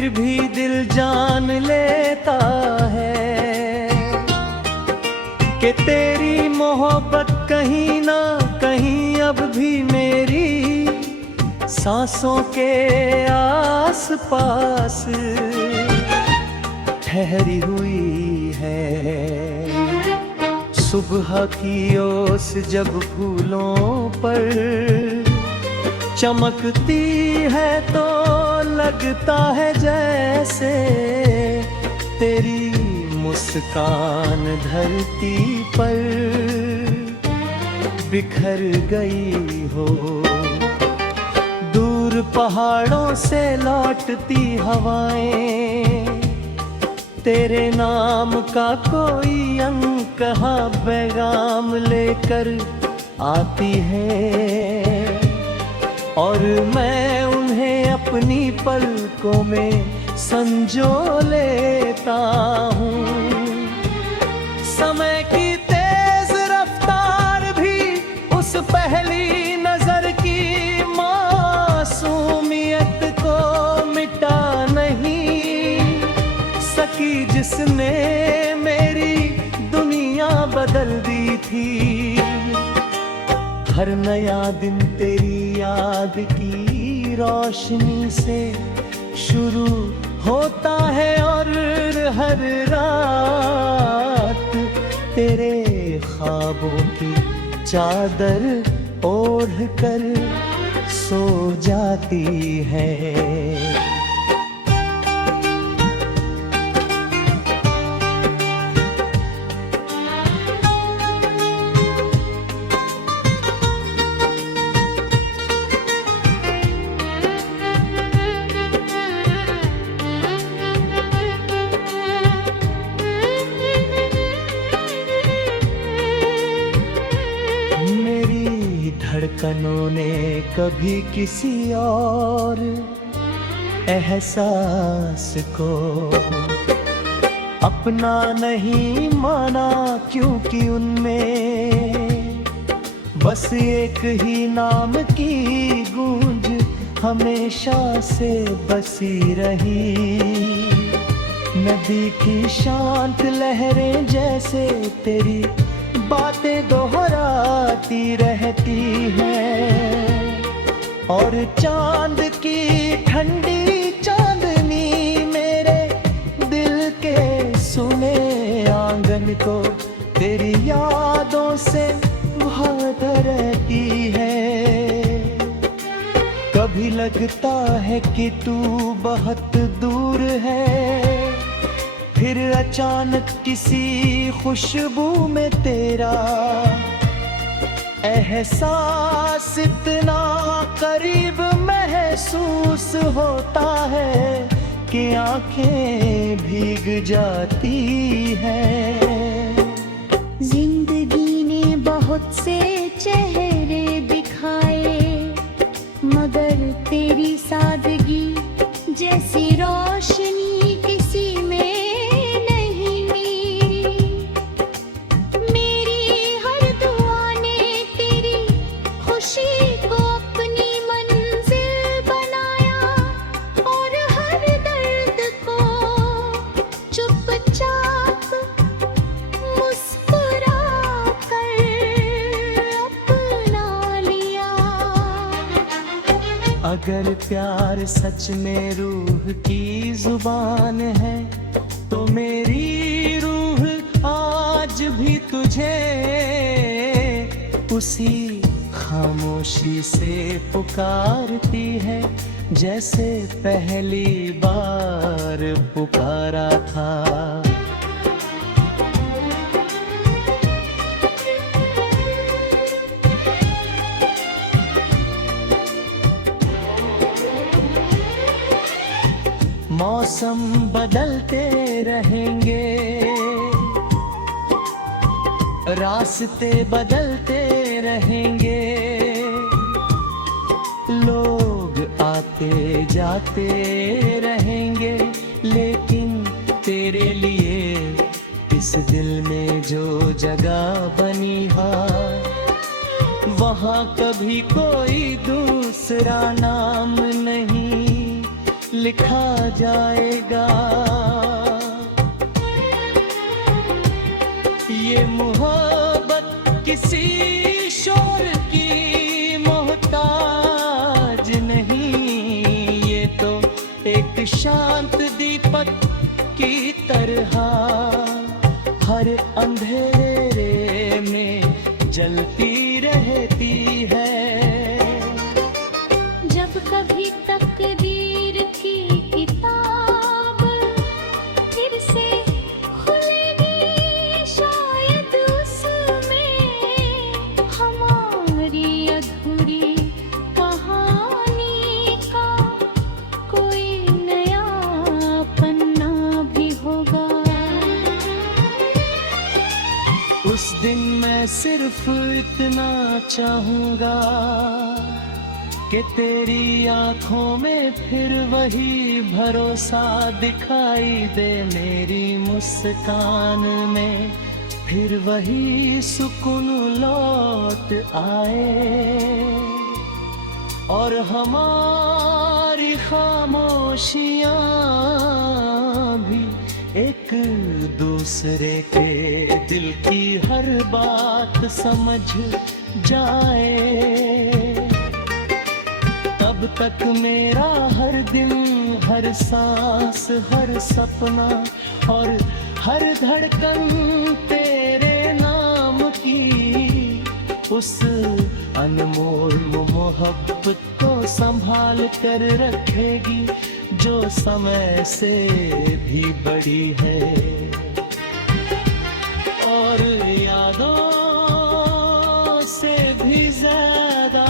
फिर भी दिल जान लेता है कि तेरी मोहब्बत कहीं ना कहीं अब भी मेरी सांसों के आस पास ठहरी हुई है। सुबह की ओस जब फूलों पर चमकती है तो लगता है जैसे तेरी मुस्कान धरती पर बिखर गई हो। दूर पहाड़ों से लौटती हवाएं तेरे नाम का कोई अनकहा पैगाम लेकर आती है, और मैं उन्हें अपनी पलकों में संजो लेता हूँ। समय की तेज रफ्तार भी उस पहली नजर की मासूमियत को मिटा नहीं सकी जिसने मेरी दुनिया बदल दी थी। हर नया दिन तेरी याद की रोशनी से शुरू होता है और हर रात तेरे ख्वाबों की चादर ओढ़ कर सो जाती है। धड़कनों ने कभी किसी और एहसास को अपना नहीं माना, क्योंकि उनमें बस एक ही नाम की गूंज हमेशा से बसी रही। नदी की शांत लहरें जैसे तेरी बातें दोहराती रहती हैं, और चांद की ठंडी चांदनी मेरे दिल के सुने आंगन को तेरी यादों से भाग रहती है। कभी लगता है कि तू बहुत दूर है, फिर अचानक किसी खुशबू में तेरा एहसास इतना करीब महसूस होता है कि आंखें भीग जाती हैं। जिंदगी ने बहुत से चेहरे दिखाए, मगर तेरी सादगी जैसी रोशनी किसी में अगर प्यार सच में रूह की जुबान है तो मेरी रूह आज भी तुझे उसी खामोशी से पुकारती है जैसे पहली बार पुकारा था। मौसम बदलते रहेंगे, रास्ते बदलते रहेंगे, लोग आते जाते रहेंगे, लेकिन तेरे लिए इस दिल में जो जगह बनी है वहाँ कभी कोई दूसरा नाम नहीं लिखा जाएगा। ये मोहब्बत किसी शोर की मोहताज नहीं, ये तो एक शांत दीपक की तरह हर अंधेरे में जलती रहती है। जब कभी तकदीर की किताब फिर से खुलेगी, शायद उसमें हमारी अधूरी कहानी का कोई नया पन्ना भी होगा। उस दिन मैं सिर्फ इतना चाहूंगा कि तेरी आंखों में फिर वही भरोसा दिखाई दे, मेरी मुस्कान में फिर वही सुकून लौट आए, और हमारी खामोशियां भी एक दूसरे के दिल की हर बात समझ जाए। तब तक मेरा हर दिन, हर सांस, हर सपना और हर धड़कन तेरे नाम की उस अनमोल मोहब्बत को संभाल कर रखेगी, जो समय से भी बड़ी है और यादों से भी ज्यादा।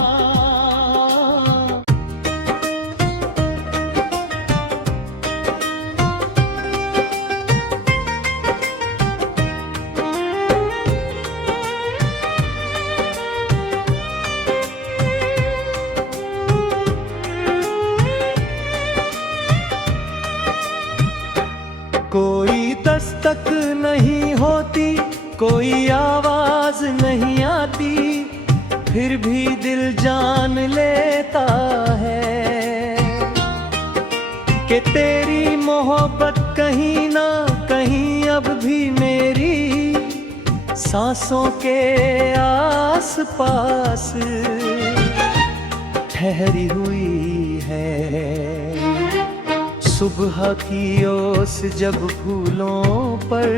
कोई दस्तक नहीं होती, कोई आवाज नहीं आती, फिर भी दिल जान लेता है कि तेरी मोहब्बत कहीं ना कहीं अब भी मेरी सांसों के आस पास ठहरी हुई है। सुबह की ओस जब फूलों पर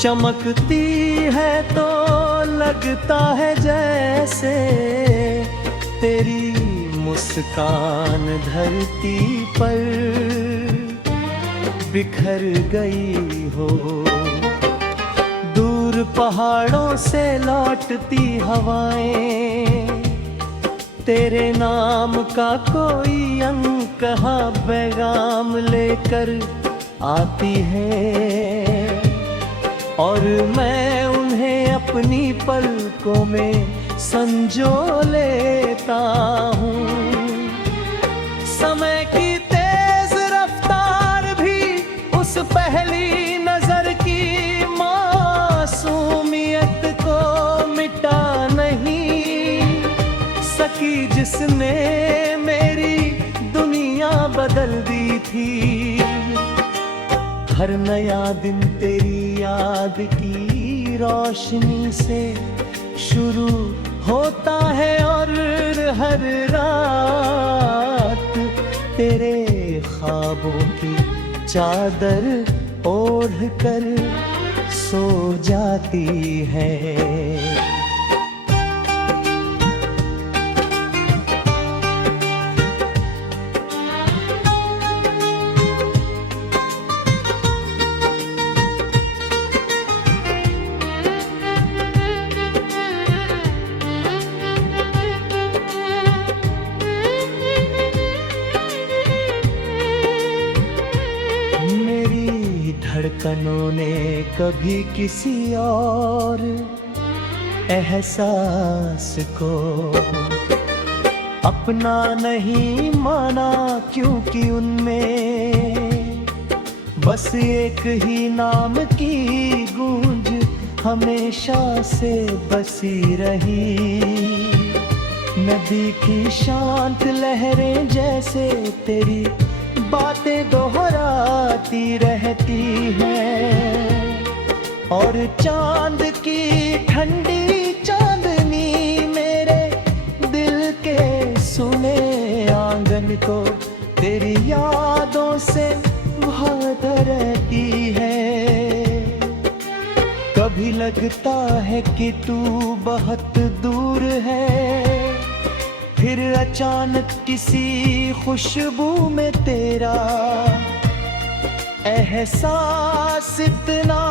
चमकती है तो लगता है जैसे तेरी मुस्कान धरती पर बिखर गई हो। दूर पहाड़ों से लौटती हवाएं तेरे नाम का कोई अनकहा पैगाम लेकर आती है, और मैं उन्हें अपनी पलकों में संजो लेता हूँ। समय की तेज रफ्तार भी उस पहली नजर की मासूमियत को मिटा नहीं सकी, जिसने मेरी दुनिया बदल दी थी। हर नया दिन तेरी याद की रोशनी से शुरू होता है, और हर रात तेरे ख्वाबों की चादर ओढ़ कर सो जाती है। धड़कनों ने कभी किसी और एहसास को अपना नहीं माना, क्योंकि उनमें बस एक ही नाम की गूंज हमेशा से बसी रही। नदी की शांत लहरें जैसे तेरी बातें दोहराती रहती हैं, और चांद की ठंडी चांदनी मेरे दिल के सुने आंगन को तेरी यादों से भर रहती है। कभी लगता है कि तू बहुत दूर है, फिर अचानक किसी खुशबू में तेरा एहसास इतना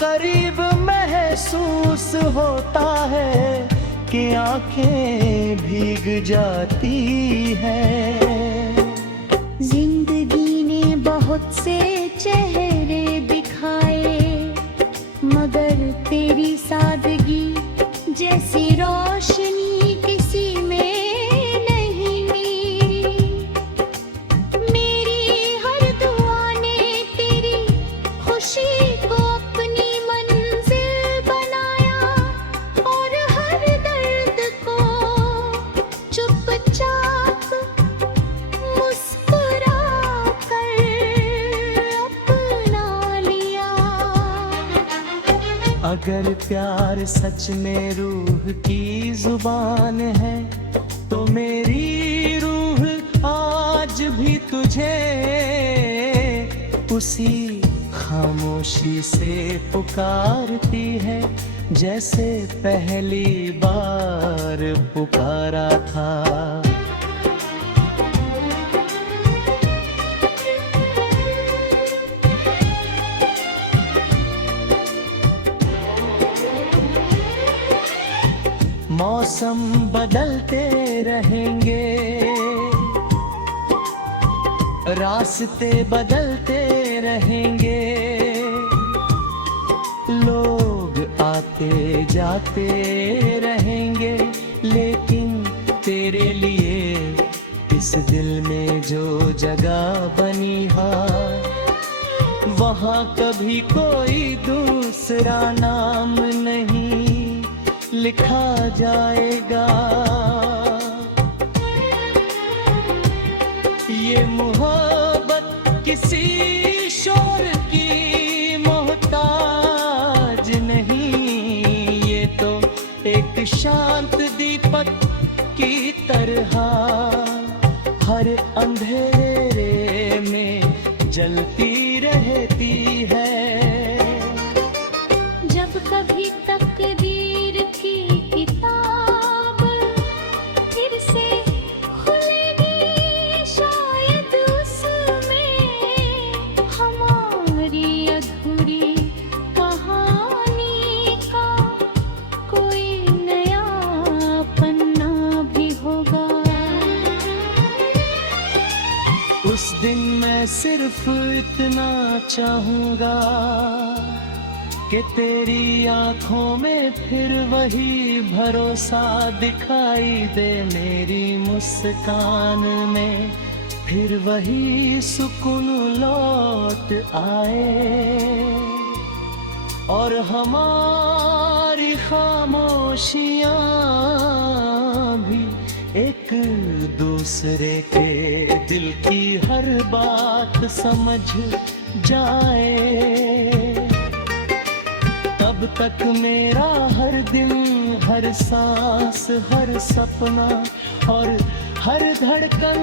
करीब महसूस होता है कि आंखें भीग जाती हैं। जिंदगी ने बहुत से चेहरे दिखाए, मगर तेरी सादगी जैसी रोशनी किसी में नहीं मिली। मेरी हर दुआ ने तेरी खुशी को अपनी मंजिल बनाया, और हर दर्द को चुपचाप मुस्कुरा कर अपना लिया। अगर प्यार सच में रूह की जुबान है, तो मेरी रूह आज भी तुझे उसी खामोशी से पुकारती है जैसे पहली बार पुकारा था। मौसम बदलते रहेंगे, रास्ते बदलते रहेंगे, लोग आते जाते रहेंगे, लेकिन तेरे लिए इस दिल में जो जगह बनी है, वहाँ कभी कोई दूसरा नाम नहीं लिखा जाएगा। ये मोहब्बत किसी शोर की मोहताज नहीं, ये तो एक शांत दीपक की तरह हर अंधेरे में जलती रहती है। जब कभी तकदीर की किताब फिर से खुलेगी, शायद उसमें हमारी अधूरी कहानी का कोई नया पन्ना भी होगा। उस दिन मैं सिर्फ इतना चाहूंगा कि तेरी आंखों में फिर वही भरोसा दिखाई दे, मेरी मुस्कान में फिर वही सुकून लौट आए, और हमारी खामोशियाँ भी एक दूसरे के दिल की हर बात समझ जाए। तब तक मेरा हर दिन, हर सांस, हर सपना और हर धड़कन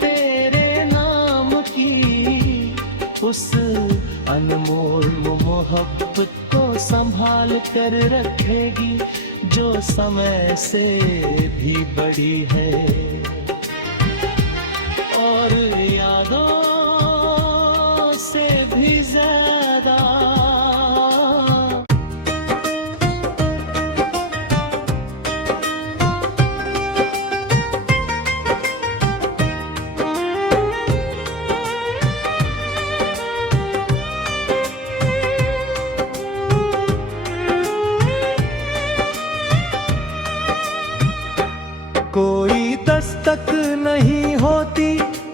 तेरे नाम की उस अनमोल मोहब्बत को संभाल कर रखेगी, जो समय से भी बड़ी है और यादों से भी ज्यादा। कोई दस्तक नहीं होती,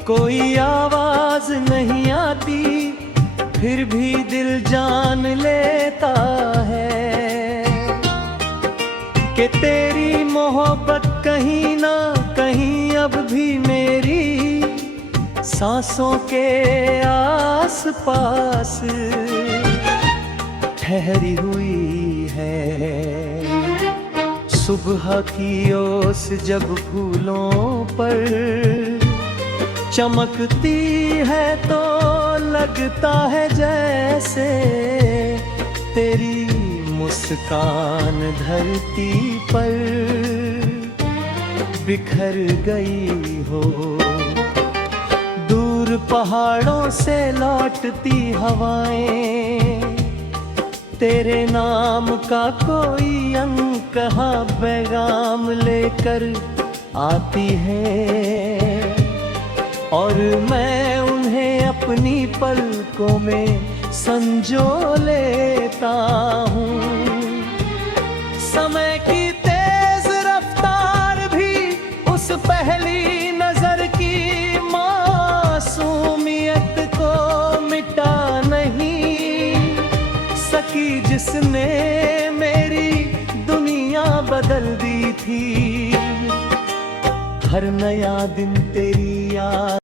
कोई आवाज नहीं आती, फिर भी दिल जान लेता है कि तेरी मोहब्बत कहीं ना अब भी मेरी सांसों के आस पास ठहरी हुई है। सुबह की ओस जब फूलों पर चमकती है तो लगता है जैसे तेरी मुस्कान धरती पर बिखर गई हो। दूर पहाड़ों से लौटती हवाएं तेरे नाम का कोई अनकहा पैगाम लेकर आती है, और मैं उन्हें अपनी पलकों में संजो लेता हूँ। समय की तेज रफ्तार भी उस पहली नजर की मासूमियत को मिटा नहीं सकी, जिसने मेरी दुनिया बदल दी थी। हर नया दिन तेरी याद